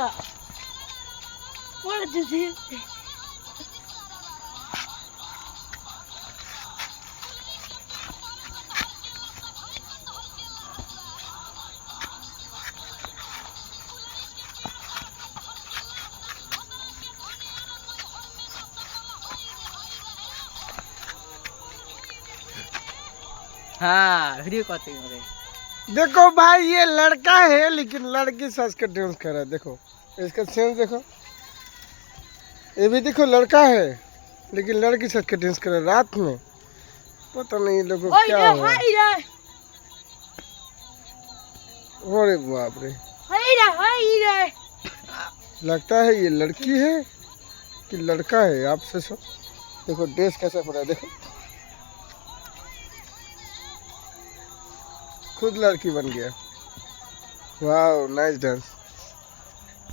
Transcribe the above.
What did you say? हाँ video calling हो रही। देखो भाई ये लड़का है लेकिन लड़की सच के डांस कर रहा है। देखो इसका सेंस देखो, ये भी देखो लड़का है लेकिन लड़की सच के डांस कर रहा है रात में। पता नहीं ये लोगों को क्या हुआ। अरे बाप रे, लगता है ये लड़की है कि लड़का है। आप सोचो, देखो ड्रेस कैसा पड़ा है, देखो खुद लड़की बन गया। वाह नाइस डांस।